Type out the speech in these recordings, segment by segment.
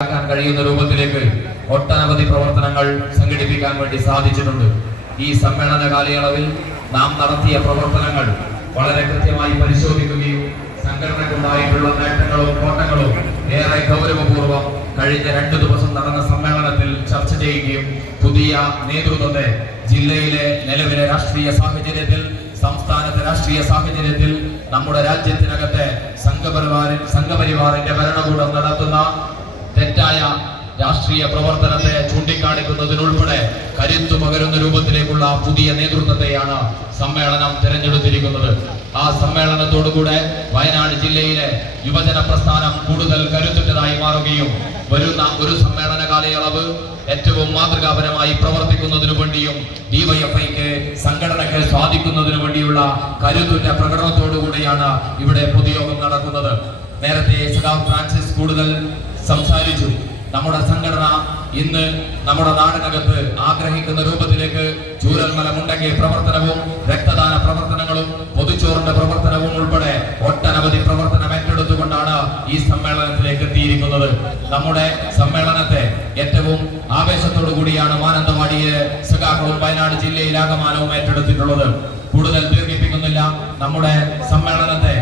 കഴിയുന്ന രൂപത്തിലേക്ക് ഒട്ടനവധി പ്രവർത്തനങ്ങൾ സംഘടിപ്പിക്കാൻ വേണ്ടി സാധിച്ചിട്ടുണ്ട്. ഈ സമ്മേളന കാലയളവിൽ നാം നടത്തിയ പ്രവർത്തനങ്ങൾ വളരെ കൃത്യമായി പരിശോധിക്കുകയും സംഘടനക്കുണ്ടായിട്ടുള്ള നേട്ടങ്ങളും കോട്ടങ്ങളും ഏറെ ഗൗരവപൂർവ്വം കഴിഞ്ഞ 2 ദിവസം നടന്ന സമ്മേളനത്തിൽ ചർച്ച ചെയ്യുകയും പുതിയ നേതൃത്വത്തെ ജില്ലയിലെ നിലവിലെ രാഷ്ട്രീയ സാഹചര്യത്തിൽ, സംസ്ഥാനത്തെ രാഷ്ട്രീയ സാഹചര്യത്തിൽ, നമ്മുടെ രാജ്യത്തിനകത്തെ സംഘപരിവാറിന്റെ ഭരണകൂടം നടത്തുന്ന തെറ്റായ രാഷ്ട്രീയ പ്രവർത്തനത്തെ ചൂണ്ടിക്കാണിക്കുന്നതിനുൾപ്പെടെ കരുത്തു പകരുന്ന രൂപത്തിലേക്കുള്ള പുതിയ നേതൃത്വത്തെയാണ് സമ്മേളനം തിരഞ്ഞെടുത്തിരിക്കുന്നത്. ആ സമ്മേളനത്തോടുകൂടെ വയനാട് ജില്ലയിലെ യുവജന പ്രസ്ഥാനം കൂടുതൽ കരുത്തുറ്റതായി മാറുകയും വരുന്ന ഒരു സമ്മേളന കാലയളവ് ഏറ്റവും മാതൃകാപരമായി പ്രവർത്തിക്കുന്നതിനു വേണ്ടിയും ഡിവൈഎഫ്ഐക്ക് സംഘടനയ്ക്ക് സാധിക്കുന്നതിനു വേണ്ടിയുള്ള കരുത്തുറ്റ പ്രകടനത്തോടുകൂടിയാണ് ഇവിടെ പൊതുയോഗം നടക്കുന്നത്. നേരത്തെ സഖാവ് ഫ്രാൻസിസ് കൂടുതൽ സംസാരിച്ചു. നമ്മുടെ സംഘടന ഇന്ന് നമ്മുടെ നാടിനകത്ത് ആഗ്രഹിക്കുന്ന രൂപത്തിലേക്ക് ചൂരൽമല മുണ്ടങ്ങി പ്രവർത്തനവും രക്തദാന പ്രവർത്തനങ്ങളും പൊതുച്ചോറിന്റെ പ്രവർത്തനവും ഉൾപ്പെടെ ഒട്ടനവധി പ്രവർത്തനം ഏറ്റെടുത്തുകൊണ്ടാണ് ഈ സമ്മേളനത്തിലേക്ക് എത്തിയിരിക്കുന്നത്. നമ്മുടെ സമ്മേളനത്തെ ഏറ്റവും ആവേശത്തോടു കൂടിയാണ് മാനന്തവാടിയെ സഖാക്കളും വയനാട് ജില്ലയിലാകമാനവും ഏറ്റെടുത്തിട്ടുള്ളത്. കൂടുതൽ ദീർഘിപ്പിക്കുന്നില്ല. നമ്മുടെ സമ്മേളനത്തെ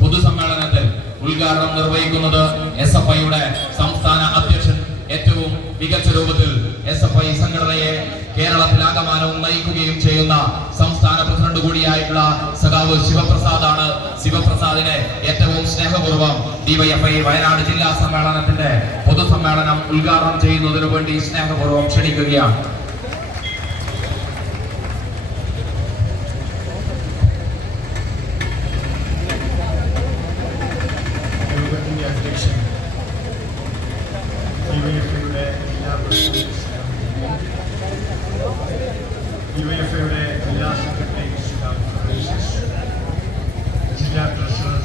പൊതുസമ്മേളനത്തിൽ ഉദ്ഘാടനം നിർവഹിക്കുന്നത് SFIയുടെ സംസ്ഥാന അധ്യക്ഷൻ, ഏറ്റവും മികച്ച രൂപത്തിൽ SFI സംഘടനയെ കേരളത്തിലാകമാനവും നയിക്കുകയും ചെയ്യുന്ന സംസ്ഥാന പ്രസിഡന്റ് കൂടിയായിട്ടുള്ള സഖാവ് ശിവപ്രസാദാണ്. ശിവപ്രസാദിനെ ഏറ്റവും സ്നേഹപൂർവ്വം ഡിവൈഎഫ്ഐ വയനാട് ജില്ലാ സമ്മേളനത്തിന്റെ പൊതുസമ്മേളനം ഉദ്ഘാടനം ചെയ്യുന്നതിനു വേണ്ടി സ്നേഹപൂർവ്വം ക്ഷണിക്കുകയാണ്. ഡിവൈഎഫ്ഐയുടെ ജില്ലാ സെക്രട്ടറി ജില്ലാ ട്രഷറർ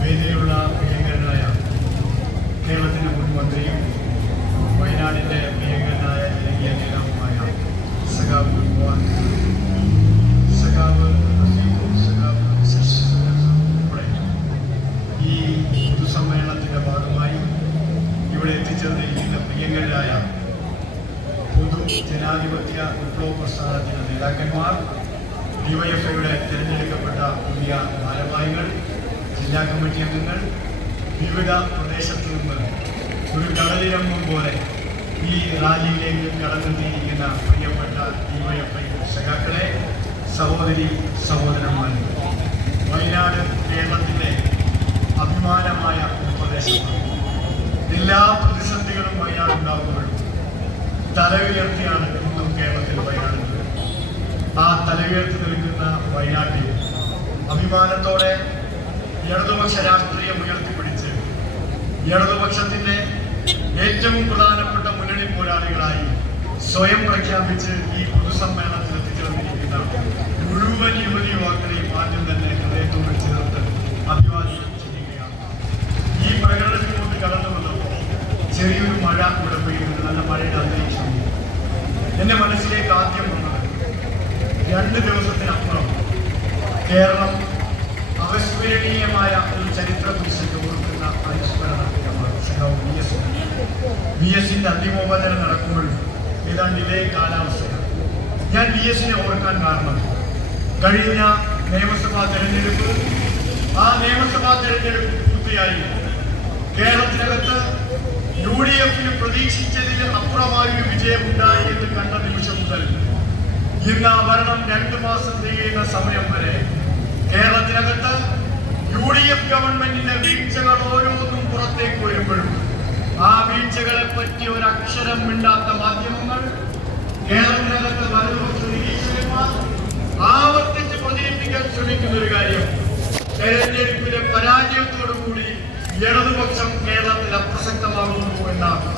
വേദിയിലുള്ള പ്രിയങ്കരനായ കേരളത്തിന്റെ മുൻ മന്ത്രിയും വയനാടിന്റെ പ്രിയങ്കരനായ ജനകീയ നേതാവുമായ സഖാവ് ഉൾപ്പെടെ ഈ പൊതുസമ്മേളനത്തിന്റെ ഭാഗമായി ഇവിടെ എത്തിച്ചേർന്നിരിക്കുന്ന പ്രിയങ്കരനായ പൊതു ജനാധിപത്യ വിപ്ലവ പ്രസ്ഥാനത്തിന്റെ നേതാക്കന്മാർ, ഡിവൈഎഫ്ഐയുടെ തിരഞ്ഞെടുക്കപ്പെട്ട പുതിയ ഭാരവാഹികൾ, ജില്ലാ കമ്മിറ്റി അംഗങ്ങൾ, വിവിധ പ്രദേശത്തു നിന്ന് ഒരു കടലിരമ്പം പോലെ ഈ റാലിയിലേക്ക് കടന്നെത്തിയിരിക്കുന്ന പ്രിയപ്പെട്ട ഡിവൈഎഫ്ഐ സഖാക്കളെ, സഹോദരി സഹോദരന്മാരെ, വയനാട് കേരളത്തിന്റെ അഭിമാനമായ ഒരു പ്രദേശമാണ്. എല്ലാ പ്രതിസന്ധികളും വയനാട് ഉണ്ടാകുമ്പോഴും തലയുയർത്തിയാണ് ഇന്നും കേരളത്തിൽ വയനാട്. ആ തലയുയർത്തി നിൽക്കുന്ന വയനാട്ടിൽ അഭിമാനത്തോടെ ഇടതുപക്ഷ രാഷ്ട്രീയം ഉയർത്തിപ്പിടിച്ച് ഇടതുപക്ഷത്തിന്റെ ഏറ്റവും പ്രധാനപ്പെട്ട മുന്നണി പോരാളികളായി സ്വയം പ്രഖ്യാപിച്ച് ഈ പൊതുസമ്മേളനത്തിൽ എത്തിച്ചേർന്നിരിക്കുന്ന മുഴുവൻ യുവതി യുവാക്കളെയും ആദ്യം തന്നെ ഹൃദയത്തോട് ചേർത്ത് അഭിവാദ്യം ചെയ്യുകയാണ്. ഈ പ്രകടനത്തിലോട്ട് കടന്നു വന്നപ്പോൾ ചെറിയൊരു മഴ ഇവിടെ പെയ്യുന്നുണ്ട്. നല്ല മഴയുടെ അന്തരീക്ഷം എന്റെ മനസ്സിലേക്ക് ആദ്യം വന്നത് 2 ദിവസത്തിനപ്പുറം കേരളം അവിസ്മരണീയമായ ഒരു ചരിത്ര പുരുഷന് കൊടുക്കുന്ന അനുസ്മരണ ദിനമാണ്. VS-ന്റെ അന്തിമോപചാരം നടക്കുമ്പോഴും ഏതാണ്ട് ഇതേ കാലാവസ്ഥയാണ്. ഞാൻ VS-നെ ഓർക്കാൻ കാരണം കഴിഞ്ഞ നിയമസഭാ തെരഞ്ഞെടുപ്പ്, ആ നിയമസഭാ തെരഞ്ഞെടുപ്പ് പൂർത്തിയായി കേരളത്തിനകത്ത് UDF-ന് പ്രതീക്ഷിച്ചതിന് അപ്പുറമായൊരു വിജയമുണ്ടായി എന്ന് കണ്ട നിമിഷം മുതൽ ഇന്ന് ആ ഭരണം 2 മാസം തികയുന്ന സമയം വരെ കേരളത്തിനകത്ത് UDF ഗവൺമെന്റിന്റെ വീഴ്ചകൾ ഓരോന്നും പുറത്തേക്ക് വരുമ്പോഴും ആ വീഴ്ചകളെ പറ്റി ഒരക്ഷരം മിണ്ടാത്ത മാധ്യമങ്ങൾ, കേരളത്തിനകത്ത് വലതുപക്ഷ നിരീക്ഷകന്മാർ ആവർത്തിച്ച് പ്രചരിപ്പിക്കാൻ ശ്രമിക്കുന്ന ഒരു കാര്യം, തെരഞ്ഞെടുപ്പിലെ പരാജയത്തോടുകൂടി ഇടതുപക്ഷം കേരളത്തിൽ അപ്രസക്തമാകുന്നു എന്നാണ്.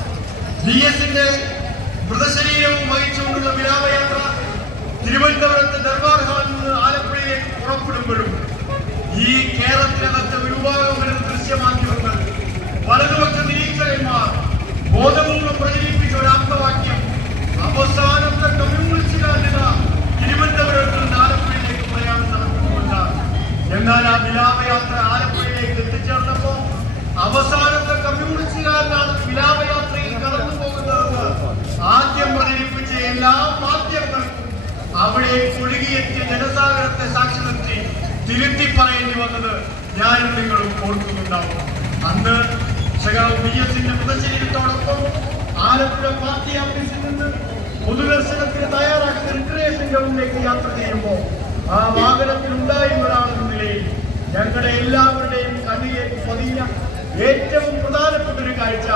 VS-ന്റെ മൃതശരീരവും വഹിച്ചുകൊണ്ടുള്ള വിലാപയാത്ര തിരുവനന്തപുരത്ത് ദർബാർ ഹാളിൽ നിന്ന് ആലപ്പുഴയിലേക്ക് പുറപ്പെടുമ്പോഴും ഈ കേരളത്തിനകത്ത് ഒരു വിഭാഗം വരുന്ന ദൃശ്യമാധ്യമങ്ങൾ, വലതുപക്ഷ നിരീക്ഷകന്മാർ ബോധപൂർവ്വം പ്രചരിപ്പിച്ച ഒരു ആപ്തവാക്യം, അവസാനത്തെ കമ്മ്യൂണിസ്റ്റുകാരുടെ തിരുവനന്തപുരത്ത് നിന്ന് ആലപ്പുഴയിലേക്ക് പ്രയാണം നടത്തുന്നുവെന്നാണ്. എന്നാൽ ആ വിലാപയാത്ര ആലപ്പുഴയിലേക്ക് എത്തിച്ചേർന്നപ്പോൾ അവസാനത്തെ യാഥാർത്ഥ്യത്തെ സാക്ഷി നിർത്തി തിരുത്തി പറയേണ്ടി വന്നത് ഞാനും നിങ്ങളും ഓർക്കുന്നുണ്ടാവും. അന്ന് BS-ന്റെ മൃതശരീരത്തോടൊപ്പം ആലപ്പുഴ പാർട്ടി ഓഫീസിൽ നിന്ന് പൊതുദർശനത്തിന് തയ്യാറാക്കിയ റിക്രിയേഷൻ ഗ്രൗണ്ടിലേക്ക് യാത്ര ചെയ്യുമ്പോൾ ആ വാഹനത്തിൽ ഉണ്ടായിരുന്ന ഒരാളെന്ന നിലയിൽ ഞങ്ങളുടെ എല്ലാവരുടെയും കണ്ണിലേക്ക് പതിഞ്ഞ ഏറ്റവും പ്രധാനപ്പെട്ട ഒരു കാഴ്ച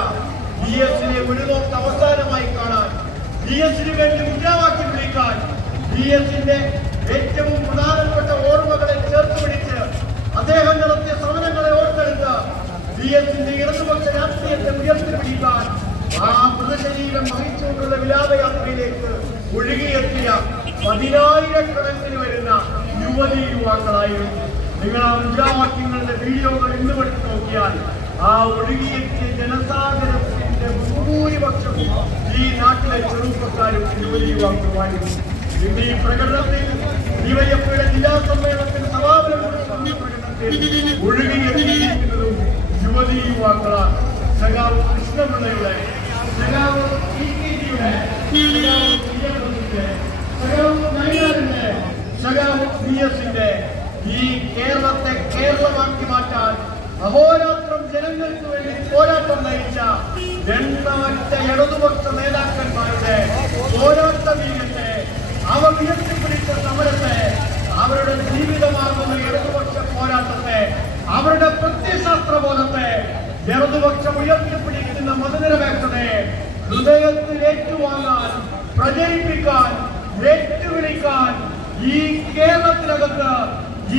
BS-നെ ഒരു നോക്ക് അവസാനമായി കാണാൻ, BS-ന് വേണ്ടി മുദ്രാവാക്യം വിളിക്കാൻ, BS-ന്റെ ഏറ്റവും പ്രധാനപ്പെട്ട ഓർമ്മകളെ ചേർത്ത് പിടിച്ച് അദ്ദേഹം നടത്തിയ സമരങ്ങളെ ഓർത്തെടുത്ത് BS-ന്റെ ഇടതുപക്ഷ രാഷ്ട്രീയത്തെ ഉയർത്തിപ്പിടിക്കാൻ ആ മൃതശരീരം വഹിച്ചുകൊണ്ടുള്ള വിലാപയാത്രയിലേക്ക് ഒഴുകിയെത്തിയ 10,000-കണക്കിന് വരുന്ന യുവാക്കളായിരുന്നു. നിങ്ങൾ ആ മുദ്രാവാക്യങ്ങളുടെ വീഡിയോകൾ ഇന്ന് എടുത്ത് നോക്കിയാൽ ആ ഒഴുകിയെത്തിയ ജനസാഗരത്തിന്റെ ഭൂരിപക്ഷം ഈ നാട്ടിലെ ചെറുപ്പക്കാരും യുവാക്കളുമായിരുന്നു. ഇന്ന് ഈ പ്രകടനത്തിൽ ഡിവൈഎഫ്ഐയുടെ ജില്ലാ സമ്മേളനത്തിന് സമാപനം കൊടുക്കുന്ന പ്രകടനത്തിൽ ഒഴുകിയെത്തിയിരിക്കുന്നതും യുവാക്കളാണ്. സഖാവ് കൃഷ്ണപിള്ളയുടെ, സഖാവ് ടിജിയുടെ, സഖാവ് നയനാറിന്റെ, സഖാവ് BS-ന്റെ ഈ കേരളത്തെ കേരളമാക്കി മാറ്റാൻ അഹോരാത്രം ജനങ്ങൾക്ക് വേണ്ടി പോരാട്ടം നയിച്ച രണ്ടൊറ്റ ഇടതുപക്ഷ നേതാക്കന്മാരുടെ പോരാട്ട വീര്യത്തെ, അവർ ഉയർത്തിപ്പിടിച്ച സമരത്തെ, അവരുടെ ജീവിതമാർഗുന്ന ഇടതുപക്ഷ പോരാട്ടത്തെ, അവരുടെ പ്രത്യയശാസ്ത്ര ബോധത്തെ, ഇടതുപക്ഷം ഉയർത്തിപ്പിടിക്കുന്ന മതനിരപേക്ഷതയെ ഹൃദയത്തിൽ ഏറ്റുവാങ്ങാൻ, പ്രചരിപ്പിക്കാൻ, ഏറ്റുവിളിക്കാൻ ഈ കേരളത്തിനകത്ത്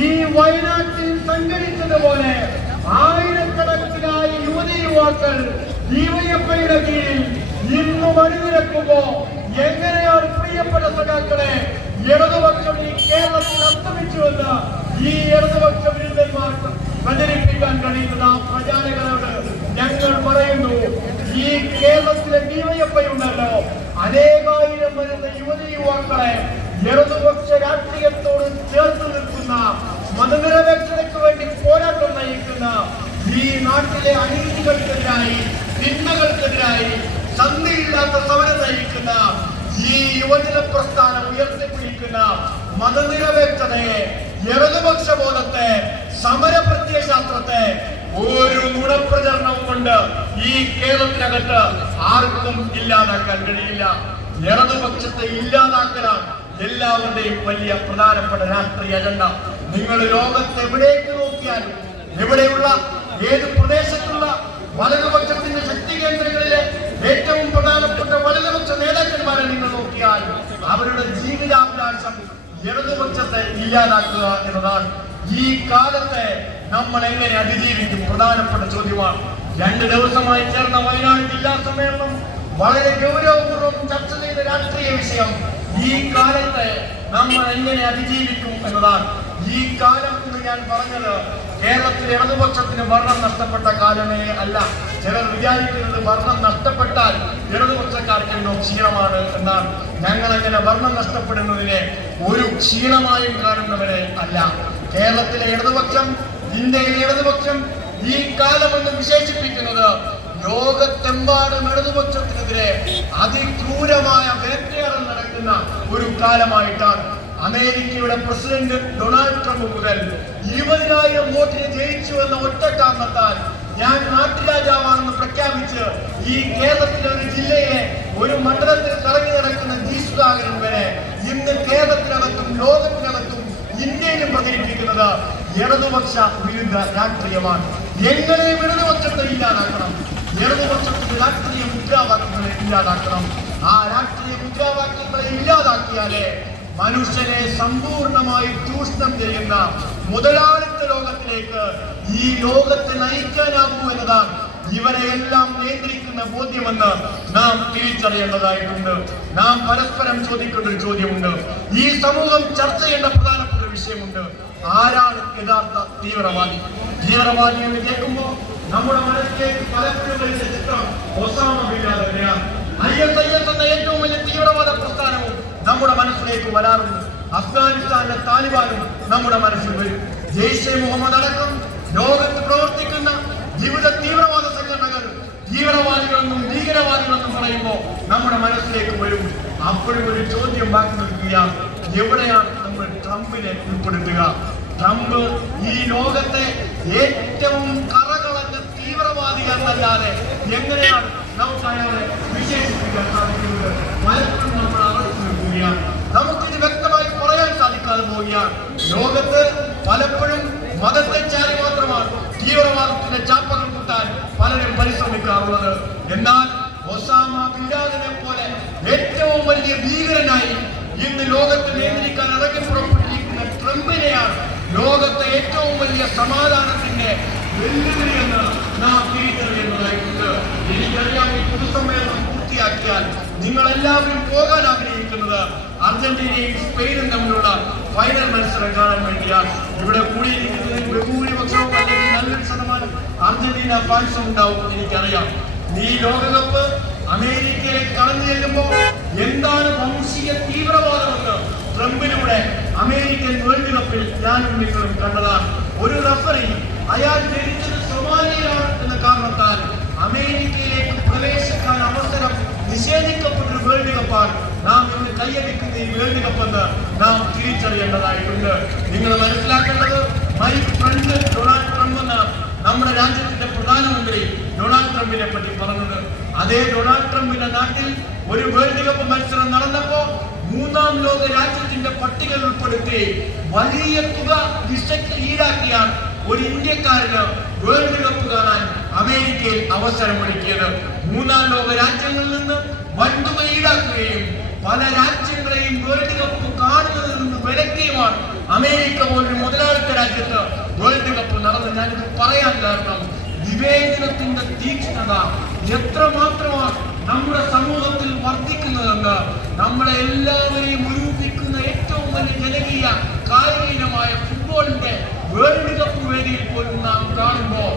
ഈ വയനാട്ടിൽ സംഘടിച്ചതുപോലെ ആയിരക്കണക്കിനായ യുവാക്കൾ ഡിവൈഎഫ്ഐയുടെ കീഴിൽ ഇന്ന് മണിനിരക്കുമ്പോ എങ്ങനെയാണ് പ്രിയപ്പെട്ട സഖാക്കളെ ഇടതുപക്ഷം ഈ കേരളത്തിൽ അസ്തമിച്ചുവെന്ന് ഈ ഇടതുപക്ഷ വിരുദ്ധന്മാർക്ക് പ്രചരിപ്പിക്കാൻ കഴിയുന്നത്? ആ പ്രചാരകരോട് ഞങ്ങൾ പറയുന്നു, ഈ കേരളത്തിലെ ഡിവൈഎഫ്ഐ ഉണ്ടല്ലോ, അനേകായിരം വരുന്ന യുവാക്കളെ ഇടതുപക്ഷ രാഷ്ട്രീയത്തോട് ചേർത്ത് നിൽക്കുന്ന, മതനിരപേക്ഷതയ്ക്ക് വേണ്ടി പോരാട്ടം നയിക്കുന്ന, ഈ നാട്ടിലെ അനീതികൾക്കെതിരായി, തിന്മകൾക്കെതിരായി സന്ധിയില്ലാത്ത സമരം നയിക്കുന്ന ഈ യുവജന പ്രസ്ഥാനം ഉയർത്തിപ്പിടിക്കുന്ന മതനിരപേക്ഷതയെ, ഇടതുപക്ഷ ബോധത്തെ, സമരപ്രത്യയശാസ്ത്രത്തെ ഒരു നുണപ്രചരണവും കൊണ്ട് ഈ കേരളത്തിനകത്ത് ആർക്കും ഇല്ലാതാക്കാൻ കഴിയില്ല. ഇടതുപക്ഷത്തെ ഇല്ലാതാക്കലാണ് എല്ലാവരുടെയും വലിയ പ്രധാനപ്പെട്ട രാഷ്ട്രീയ അജണ്ട. നിങ്ങൾ ലോകത്ത് എവിടേക്ക് നോക്കിയാലും, എവിടെയുള്ള ഏത് പ്രദേശത്തുള്ള വലതുപക്ഷത്തിന്റെ ശക്തി കേന്ദ്രങ്ങളിലെ ഏറ്റവും പ്രധാനപ്പെട്ട വലതുപക്ഷ നേതാക്കന്മാരെ നിങ്ങൾ നോക്കിയാൽ അവരുടെ ജീവിതാഭിലാഷം ഇടതുപക്ഷത്തെ ഇല്ലാതാക്കുക എന്നതാണ്. ഈ കാലത്തെ നമ്മൾ എങ്ങനെ അതിജീവിക്കും? പ്രധാനപ്പെട്ട ചോദ്യമാണ്. 2 ദിവസമായി ചേർന്ന വയനാട് ജില്ലാ സമ്മേളനം വളരെ ഗൗരവപൂർവ്വം ചർച്ച ചെയ്ത രാഷ്ട്രീയ വിഷയം ഈ കാലത്തെ നമ്മൾ എങ്ങനെ അതിജീവിക്കും എന്നതാണ്. ഈ കാലം എന്ന് ഞാൻ പറഞ്ഞത് കേരളത്തിലെ ഇടതുപക്ഷത്തിന് ഭരണം നഷ്ടപ്പെട്ട കാലമേ അല്ല. ചിലർ വിചാരിക്കുന്നത് ഭരണം നഷ്ടപ്പെട്ടാൽ ഇടതുപക്ഷക്കാർക്ക് എന്തോ ക്ഷീണമാണ് എന്നാണ്. ഞങ്ങൾ അങ്ങനെ ഭരണം നഷ്ടപ്പെടുന്നതിനെ ഒരു ക്ഷീണമായും കാണുന്നവരെ അല്ല. കേരളത്തിലെ ഇടതുപക്ഷം, ഇന്ത്യയിലെ ഇടതുപക്ഷം ഈ കാലമെന്ന് വിശേഷിപ്പിക്കുന്നത് ലോകത്തെമ്പാടും ഇടതുപക്ഷത്തിനെതിരെ അതിക്രൂരമായ വേട്ടയാടൽ നടക്കുന്ന ഒരു കാലമായിട്ടാണ്. അമേരിക്കയുടെ പ്രസിഡന്റ് ഡൊണാൾഡ് ട്രംപ് മുതൽ 20,000 വോട്ടിന് ജയിച്ചു എന്ന ഒറ്റ കാരണത്താൽ ഞാൻ നാട്ടുരാജാവാണെന്ന് പ്രഖ്യാപിച്ച് ഈ കേരളത്തിലെ ഒരു ജില്ലയിലെ ഒരു മണ്ഡലത്തിൽ കറങ്ങി നടക്കുന്ന ജി സുധാകരൻ വരെ ഇന്ന് കേരളത്തിനകത്തും ലോകത്തിനകത്തും ഇന്ത്യയിലും പ്രചരിപ്പിക്കുന്നത് ഇടതുപക്ഷ വിരുദ്ധ രാഷ്ട്രീയമാണ്. എങ്ങനെയും ഇടതുപക്ഷത്തെ ഇല്ലാതാക്കണം, ഇടതുപക്ഷത്തിന്റെ രാഷ്ട്രീയ മുദ്രാവാക്യങ്ങളെ ഇല്ലാതാക്കണം. ആ രാഷ്ട്രീയ മുദ്രാവാക്യങ്ങളെ ഇല്ലാതാക്കിയാലേ മനുഷ്യനെ സമ്പൂർണമായി ചൂഷണം ചെയ്യുന്ന മുതലാളിത്ത ലോകത്തിലേക്ക് ഈ ലോകത്തെ നയിക്കാനാകൂ എന്നതാണ് ഇവരെ എല്ലാം നിയന്ത്രിക്കുന്ന ബോധ്യമെന്ന് നാം തിരിച്ചറിയേണ്ടതായിട്ടുണ്ട്. നാം പരസ്പരം ചോദിക്കേണ്ട ഒരു ചോദ്യമുണ്ട്. ഈ സമൂഹം ചർച്ച ചെയ്യേണ്ട പ്രധാനപ്പെട്ട വിഷയമുണ്ട്. ആരാണ് യഥാർത്ഥ തീവ്രവാദി? തീവ്രവാദി എന്ന് കേൾക്കുമ്പോൾ നമ്മുടെ മനസ്സിലേക്ക് പലപ്പോഴും വരുന്ന ചിത്രം ഒസാമ ബിൻ ലാദനെയാണ്. ISIS എന്ന ഏറ്റവും വലിയ തീവ്രവാദ പ്രസ്ഥാനവും നമ്മുടെ മനസ്സിലേക്ക് വരാറുണ്ട്. അഫ്ഗാനിസ്ഥാനിലെ താലിബാനും നമ്മുടെ മനസ്സിൽ വരും. ജെയ്ഷെ മുഹമ്മദ് അടക്കം ലോകത്ത് പ്രവർത്തിക്കുന്ന വിവിധ തീവ്രവാദ സംഘടനകൾ തീവ്രവാദികളെന്നും ഭീകരവാദികളെന്നും പറയുമ്പോൾ നമ്മുടെ മനസ്സിലേക്ക് വരും. അപ്പോഴും ഒരു ചോദ്യം ബാക്കി നിൽക്കുകയാണ്, എവിടെയാണ് നമ്മൾ ട്രംപിനെ ഉൾപ്പെടുത്തുക. ട്രംപ് ഈ ലോകത്തെ ഏറ്റവും കറകളഞ്ഞ തീവ്രവാദി എന്നല്ലാതെ എങ്ങനെയാണ് നമുക്ക് അയാളെ വിശേഷിപ്പിക്കാൻ സാധിക്കുന്നത്? പലപ്പോഴും നമ്മൾ അറസ്റ്റ് നിൽക്കുകയാണ്. നമുക്കിത് വ്യക്തമായി പറയാൻ സാധിക്കാതെ പോവുകയാണ്. ലോകത്ത് പലപ്പോഴും മതത്തെ ചാരി മാത്രമാണ് തീവ്രവാദത്തിന്റെ ചാപ്പകൾ കൂട്ടാൻ പലരും പരിശ്രമിക്കാറുള്ളത്. എന്നാൽ ഒസാമ ബിൻ ലാദനെ പോലെ ഏറ്റവും വലിയ ഭീകരനായി ഇന്ന് ലോകത്ത് നിയന്ത്രിക്കാൻ ഇറങ്ങി പുറപ്പെട്ടിരിക്കുന്ന ട്രംപിനെയാണ് ലോകത്തെ ഏറ്റവും വലിയ സമാധാനത്തിന്റെ വെല്ലുവിളിയെന്ന് നാം തിരിച്ചറിയുന്നതായിട്ടുണ്ട്. എനിക്കറിയാം, ഈ പൊതുസമ്മേളനം പൂർത്തിയാക്കിയാൽ നിങ്ങൾ എല്ലാവരും പോകാൻ ആഗ്രഹിക്കുന്നത് അർജന്റീനയും സ്പെയിനും തമ്മിലുള്ള ഫൈനൽ മത്സരം കാണാൻ വേണ്ടിയാണ്. ഇവിടെ കൂടിയിരിക്കുന്നതിൽ ബഹുഭൂരിപക്ഷവും അല്ലെങ്കിൽ നല്ലൊരു ശതമാനം അർജന്റീന ഫാൻസും ഉണ്ടാവും എനിക്കറിയാം. ഈ ലോകകപ്പ് അമേരിക്കയിലേക്ക് കടന്നു ചെല്ലുമ്പോൾ എന്താണ് വംശീയ തീവ്രവാദമെന്ന് ട്രംപിലൂടെ അമേരിക്കൻ വേൾഡ് കപ്പിൽ ഞാനും നിങ്ങളും കണ്ടതാണ്. ഒരു റഫറി അയാൾ ജനിച്ചത് സൊമാലിയയിലാണ് എന്ന കാരണത്താൽ അമേരിക്കയിലേക്ക് പ്രവേശിക്കാൻ അവസരം നിഷേധിക്കപ്പെട്ടൊരു വേൾഡ് കപ്പാണ് നാം ഇന്ന് കൈയടിക്കുന്ന ഈ വേൾഡ് കപ്പ് എന്ന് നാം തിരിച്ചറിയേണ്ടതായിട്ടുണ്ട്. നിങ്ങൾ മനസ്സിലാക്കേണ്ടത്, മൈ ഫ്രണ്ട് ഡൊണാൾഡ് ട്രംപ് എന്ന നമ്മുടെ രാജ്യത്തിന്റെ പ്രധാനമന്ത്രി ഡൊണാൾഡ് ട്രംപിനെ പറ്റി പറഞ്ഞത്. അതേ ഡൊണാൾഡ് ട്രംപിന്റെ നാട്ടിൽ ഒരു വേൾഡ് കപ്പ് മത്സരം നടന്നപ്പോ മൂന്നാം ലോക രാജ്യത്തിന്റെ പട്ടികയിൽ ഉൾപ്പെടുത്തി വലിയ തുക വിസയ്ക്ക് ഈടാക്കിയാണ് ഒരു ഇന്ത്യക്കാരന് വേൾഡ് കപ്പ് കാണാൻ അമേരിക്കയിൽ അവസരമൊരുക്കിയത്. മൂന്നാം ലോക രാജ്യങ്ങളിൽ നിന്ന് വൻതുക ഈടാക്കുകയും പല രാജ്യങ്ങളെയും വേൾഡ് കപ്പ് കാണുന്നതിൽ നിന്ന് വിലക്കുകയുമാണ് അമേരിക്ക പോലൊരു മുതലാളിത്ത രാജ്യത്ത് വേൾഡ് കപ്പ് നടന്ന്. ഞാനിത് പറയാൻ കാരണം, വിവേചനത്തിന്റെ തീക്ഷ്ണത എത്രമാത്രമാണ് നമ്മുടെ സമൂഹത്തിൽ വർദ്ധിക്കുന്നതെന്ന് നമ്മളെ എല്ലാവരെയും ഒരുമിപ്പിക്കുന്ന ഏറ്റവും വലിയ ജനകീയ കായിക ഇനമായ ഫുട്ബോളിന്റെ വേൾഡ് കപ്പ് വേദിയിൽ പോലും നാം കാണുമ്പോൾ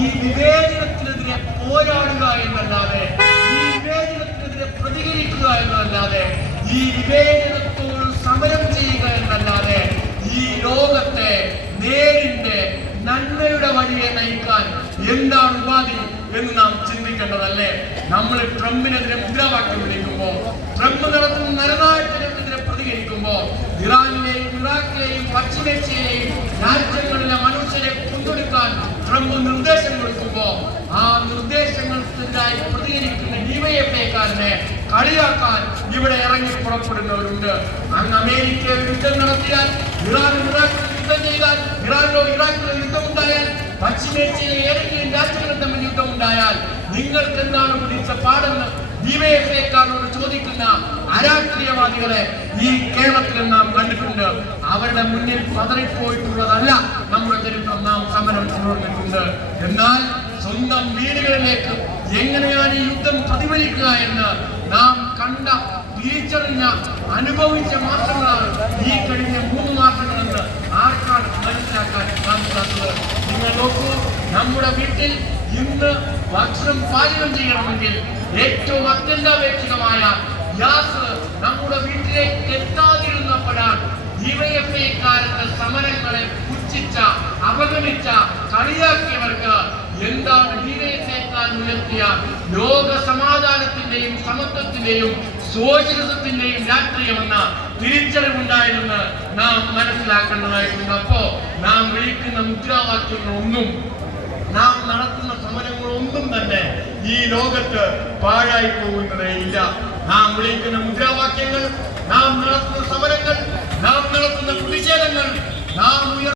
ഈ വിവേചനത്തിനെതിരെ പോരാടുക എന്നല്ലാതെ, ഈ വിവേചനത്തിനെതിരെ പ്രതികരിക്കുക എന്നല്ലാതെ, ഈ വിവേചനത്തോട് സമരം ചെയ്യുക എന്നല്ലാതെ ഈ ലോകത്തെ നേരിന്റെ നന്മയുടെ വഴിയെ നയിക്കാൻ എന്താണ് ഉപാധി എന്ന് നാം ചിന്തിക്കേണ്ടതല്ലേ? നമ്മൾ ട്രംപിനെതിരെ മുദ്രാവാക്യം വിളിക്കുമ്പോൾ, ട്രംപ് നടത്തുന്ന നരനായത്തിനെതിരെ പ്രതികരിക്കുമ്പോൾ, ഇറാനിലെയും ഇറാഖിലെയും പശ്ചിമേഷ്യയിലെയും രാജ്യങ്ങളിലെ മനുഷ്യരെ കൊന്നൊടുക്കാൻ ട്രംപ് നിർദ്ദേശം കൊടുക്കുമ്പോൾ ആ നിർദ്ദേശങ്ങൾക്കെതിരായി പ്രതികരിക്കുന്ന ഡിവൈഎഫ്ഐക്കാരനെ കളിയാക്കാൻ ഇവിടെ ഇറങ്ങി പുറപ്പെടുന്നവരുണ്ട്. അങ്ങ് അമേരിക്കയിൽ യുദ്ധം നടത്തിയാൽ, ഇറാനും ഇറാഖിലും യുദ്ധം ചെയ്താൽ, ഇറാനിലോ ഇറാഖിലോ യുദ്ധമുണ്ടായാൽ, പശ്ചിമേഷ്യയിലെ ഏതെങ്കിലും രാജ്യങ്ങൾ തമ്മിൽ യുദ്ധമുണ്ടായാൽ നിങ്ങൾക്ക് എന്താണ് പിടിച്ച പാടെന്ന് ഡിവൈഎഫ്ഐക്കാരോട് ചോദിക്കുന്ന അരാഷ്ട്രീയവാദികളെ ഈ കേരളത്തിൽ നാം കണ്ടിട്ടുണ്ട്. അവരുടെ മുന്നിൽ പതറിപ്പോയിട്ടുള്ളതല്ല നമ്മുടെ ചരിത്രം. നാം സമരം തുടർന്നിട്ടുണ്ട്. എന്നാൽ സ്വന്തം വീടുകളിലേക്ക് എങ്ങനെയാണ് ഈ യുദ്ധം പ്രതിഫലിക്കുക എന്ന് നാം കണ്ട, തിരിച്ചറിഞ്ഞ, അനുഭവിച്ച മാസങ്ങളാണ് ഈ കഴിഞ്ഞ 3 മാസങ്ങളെന്ന് ആർക്കാണ് മനസ്സിലാക്കാൻ സാധിക്കാത്തത്? നിങ്ങൾ നോക്കൂ, നമ്മുടെ വീട്ടിൽ ഇന്ന് ഭക്ഷണം പാചകം ചെയ്യണമെങ്കിൽ ഏറ്റവും അത്യന്താപേക്ഷിതമായ ഗ്യാസ് നമ്മുടെ വീട്ടിലേക്ക് എത്താതിരുന്നപ്പോഴാണ് ഡിവൈഎഫ്ഐക്കാരുടെ സമരങ്ങളെ പുച്ഛിച്ച, അവഗണിച്ച, കളിയാക്കിയവർക്ക് എന്താണ് ഡിവൈഎഫ്ഐക്കാർ ഉയർത്തിയ ലോക സമാധാനത്തിന്റെയും സമത്വത്തിന്റെയും സോഷ്യലിസത്തിന്റെയും രാഷ്ട്രീയമെന്ന തിരിച്ചറിവുണ്ടായിരുന്ന് നാം മനസ്സിലാക്കേണ്ടതായിട്ടുണ്ട്. അപ്പോ നാം വിളിക്കുന്ന മുദ്രാവാക്യങ്ങളൊന്നും, നാം നടത്തുന്ന സമരങ്ങളൊന്നും തന്നെ ഈ ലോകത്ത് പാഴായി പോകുന്നതേ ഇല്ല. നാം വിളിക്കുന്ന മുദ്രാവാക്യങ്ങൾ, നാം നടത്തുന്ന സമരങ്ങൾ, നാം നടത്തുന്ന പ്രതിഷേധങ്ങൾ, നാം